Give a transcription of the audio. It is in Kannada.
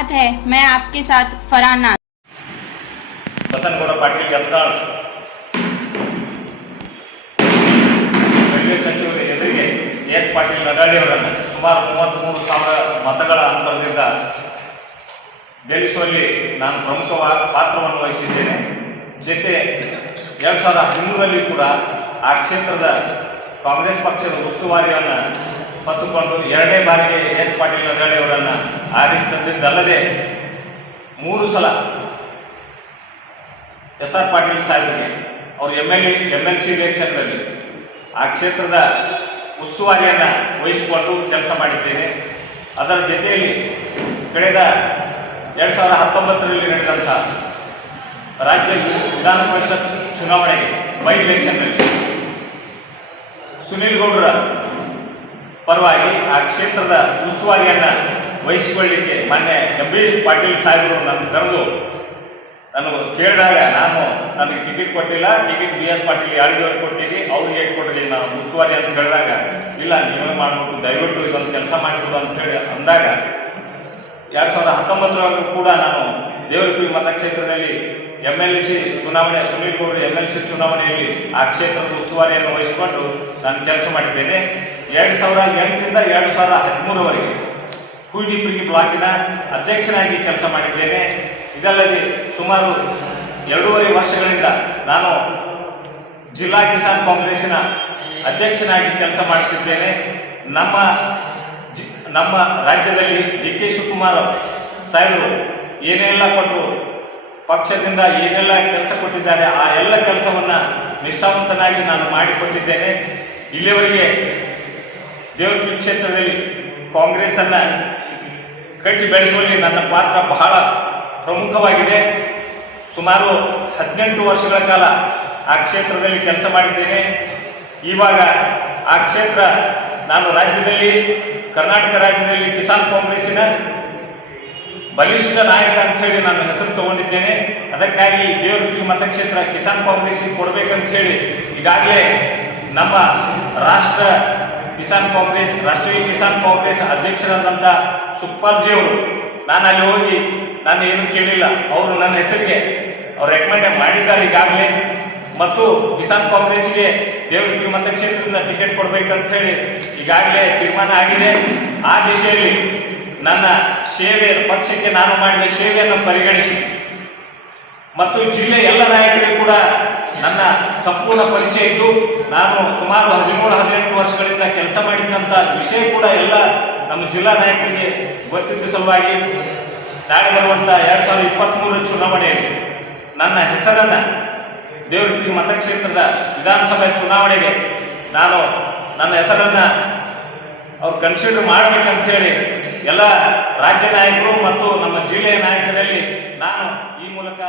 स्वागत है। मैं आपके साथ फरहान नाज। ಬಸನಗೌಡ ಪಾಟೀಲ್ ಯತ್ನಾಳ್ ರೈಲ್ವೆ ಸಚಿವರ ಎದುರಿಗೆ ಎಸ್ ಪಾಟೀಲ್ ನಗಾಡಿ ಅವರನ್ನು ಸುಮಾರು 33,000 ಮತಗಳ ಅಂತರದಿಂದ ಗೆಲ್ಲಿಸುವಲ್ಲಿ ನಾನು ಪ್ರಮುಖ ಪಾತ್ರವನ್ನು ವಹಿಸಿದ್ದೇನೆ. ಜೊತೆ 2013ರಲ್ಲಿ ಕೂಡ ಆ ಕ್ಷೇತ್ರದ ಕಾಂಗ್ರೆಸ್ ಪಕ್ಷದ ಉಸ್ತುವಾರಿಯನ್ನು ಹೊತ್ತುಕೊಂಡು 2ನೇ ಬಾರಿಗೆ ಎಸ್ ಪಾಟೀಲ್ ನಗಾಡಿ ಅವರನ್ನು ಆರಿಸಿ ತಂದಿದ್ದಲ್ಲದೆ 3 ಸಲ SR ಪಾಟೀಲ್ ಸಾಹೇಬರಿಗೆ ಅವರು MLC ಇಲೆಕ್ಷನ್ನಲ್ಲಿ ಆ ಕ್ಷೇತ್ರದ ಉಸ್ತುವಾರಿಯನ್ನು ವಹಿಸಿಕೊಂಡು ಕೆಲಸ ಮಾಡಿದ್ದೇನೆ. ಅದರ ಜೊತೆಯಲ್ಲಿ ಕಳೆದ 2019ರಲ್ಲಿ ನಡೆದಂಥ ರಾಜ್ಯ ವಿಧಾನ ಪರಿಷತ್ ಚುನಾವಣೆಗೆ ಬೈ ಇಲೆಕ್ಷನ್ನಲ್ಲಿ ಸುನೀಲ್ ಗೌಡರ ಪರವಾಗಿ ಆ ಕ್ಷೇತ್ರದ ಉಸ್ತುವಾರಿಯನ್ನು ವಹಿಸಿಕೊಳ್ಳಲಿಕ್ಕೆ ಮಾನ್ಯ MB ಪಾಟೀಲ್ ಸಾಹೇಬರು ನನ್ನ ಕರೆದು ನಾನು ಕೇಳಿದಾಗ ನನಗೆ ಟಿಕೆಟ್ ಕೊಟ್ಟಿಲ್ಲ, ಟಿಕೆಟ್ BS ಪಾಟೀಲ್ ಯಾರಿಗವ್ರು ಕೊಟ್ಟಿರಿ, ಅವ್ರಿಗೆ ಕೊಟ್ಟಿರಿ ನಾವು ಉಸ್ತುವಾರಿ ಅಂತ ಹೇಳಿದಾಗ, ಇಲ್ಲ ನೀವೇ ಮಾಡಬೇಕು, ದಯವಿಟ್ಟು ಇದೊಂದು ಕೆಲಸ ಮಾಡಿಕೊಡು ಅಂತ ಹೇಳಿ ಅಂದಾಗ 2019 ಕೂಡ ನಾನು ದೇವರಪಿ ಮತಕ್ಷೇತ್ರದಲ್ಲಿ MLC ಚುನಾವಣೆ, ಸುನೀಲ್ ಗೌಡರು MLC ಚುನಾವಣೆಯಲ್ಲಿ ಆ ಕ್ಷೇತ್ರದ ಉಸ್ತುವಾರಿಯನ್ನು ವಹಿಸಿಕೊಂಡು ನಾನು ಕೆಲಸ ಮಾಡಿದ್ದೇನೆ. 2008ರಿಂದ 2013ವರೆಗೆ ಕುಯಿಡಿಪ್ರಿಗಿ ಬ್ಲಾಕಿನ ಅಧ್ಯಕ್ಷನಾಗಿ ಕೆಲಸ ಮಾಡಿದ್ದೇನೆ. ಇದಲ್ಲದೆ ಸುಮಾರು 2.5 ವರ್ಷಗಳಿಂದ ನಾನು ಜಿಲ್ಲಾ ಕಿಸಾನ್ ಕಾಂಗ್ರೆಸ್ಸಿನ ಅಧ್ಯಕ್ಷನಾಗಿ ಕೆಲಸ ಮಾಡುತ್ತಿದ್ದೇನೆ. ನಮ್ಮ ರಾಜ್ಯದಲ್ಲಿ DK ಶಿವಕುಮಾರ್ ಸಾಹೇಬರು ಏನೆಲ್ಲ ಕೊಟ್ಟು ಪಕ್ಷದಿಂದ ಏನೆಲ್ಲ ಕೆಲಸ ಕೊಟ್ಟಿದ್ದಾರೆ ಆ ಎಲ್ಲ ಕೆಲಸವನ್ನು ನಿಷ್ಠಾವಂತನಾಗಿ ನಾನು ಮಾಡಿಕೊಟ್ಟಿದ್ದೇನೆ. ಇಲ್ಲಿವರೆಗೆ ದೇವರಪಿ ಕ್ಷೇತ್ರದಲ್ಲಿ ಕಾಂಗ್ರೆಸ್ಸನ್ನು ಕಟ್ಟಿ ಬೆಳೆಸುವಲ್ಲಿ ನನ್ನ ಪಾತ್ರ ಬಹಳ ಪ್ರಮುಖವಾಗಿದೆ. ಸುಮಾರು 18 ವರ್ಷಗಳ ಕಾಲ ಆ ಕ್ಷೇತ್ರದಲ್ಲಿ ಕೆಲಸ ಮಾಡಿದ್ದೇನೆ. ಇವಾಗ ಆ ಕ್ಷೇತ್ರ ನಾನು ರಾಜ್ಯದಲ್ಲಿ, ಕರ್ನಾಟಕ ರಾಜ್ಯದಲ್ಲಿ ಕಿಸಾನ್ ಕಾಂಗ್ರೆಸ್ಸಿನ ಬಲಿಷ್ಠ ನಾಯಕ ಅಂತ ಹೇಳಿ ನಾನು ಹೆಸರು ತಗೊಂಡಿದ್ದೇನೆ. ಅದಕ್ಕಾಗಿ ದೇವರಪಿ ಮತಕ್ಷೇತ್ರ ಕಿಸಾನ್ ಕಾಂಗ್ರೆಸ್ಗೆ ಕೊಡಬೇಕಂತ ಹೇಳಿ ಈಗಾಗಲೇ ನಮ್ಮ ರಾಷ್ಟ್ರೀಯ ಕಿಸಾನ್ ಕಾಂಗ್ರೆಸ್ ಅಧ್ಯಕ್ಷರಾದಂಥ ಸುಖಪಾಲ್ಜಿ ಅವರು, ನಾನು ಅಲ್ಲಿ ಹೋಗಿ ನಾನು ಏನೂ ಕೇಳಿಲ್ಲ, ಅವರು ನನ್ನ ಹೆಸರಿಗೆ ಅವ್ರು ರೆಕಮೆಂಡ್ ಮಾಡಿದ್ದಾರೆ ಈಗಾಗಲೇ. ಮತ್ತು ಕಿಸಾನ್ ಕಾಂಗ್ರೆಸ್ಗೆ ದೇವರಪಿ ಮತಕ್ಷೇತ್ರದಿಂದ ಟಿಕೆಟ್ ಕೊಡಬೇಕಂತ ಹೇಳಿ ಈಗಾಗಲೇ ತೀರ್ಮಾನ ಆಗಿದೆ. ಆ ದಿಶೆಯಲ್ಲಿ ನನ್ನ ಸೇವೆ, ಪಕ್ಷಕ್ಕೆ ನಾನು ಮಾಡಿದ ಸೇವೆಯನ್ನು ಪರಿಗಣಿಸಿ ಮತ್ತು ಜಿಲ್ಲೆ ಎಲ್ಲ ನಾಯಕರಿಗೂ ಕೂಡ ನನ್ನ ಸಂಪೂರ್ಣ ಪರಿಚಯ ಇದ್ದು, ನಾನು ಸುಮಾರು 17-18 ವರ್ಷಗಳಿಂದ ಕೆಲಸ ಮಾಡಿದಂಥ ವಿಷಯ ಕೂಡ ಎಲ್ಲ ನಮ್ಮ ಜಿಲ್ಲಾ ನಾಯಕರಿಗೆ ಗೊತ್ತಿದ್ದ ಸಲುವಾಗಿ ನಾಳೆ ಬರುವಂಥ 2023 ಚುನಾವಣೆಯಲ್ಲಿ ನನ್ನ ಹೆಸರನ್ನು ದೇವರಪಿ ಮತಕ್ಷೇತ್ರದ ವಿಧಾನಸಭೆ ಚುನಾವಣೆಗೆ ನನ್ನ ಹೆಸರನ್ನು ಅವ್ರು ಕನ್ಸಿಡರ್ ಮಾಡಬೇಕಂತ ಹೇಳಿ ಎಲ್ಲ ರಾಜ್ಯ ನಾಯಕರು ಮತ್ತು ನಮ್ಮ ಜಿಲ್ಲೆಯ ನಾಯಕರಲ್ಲಿ ನಾನು ಈ ಮೂಲಕ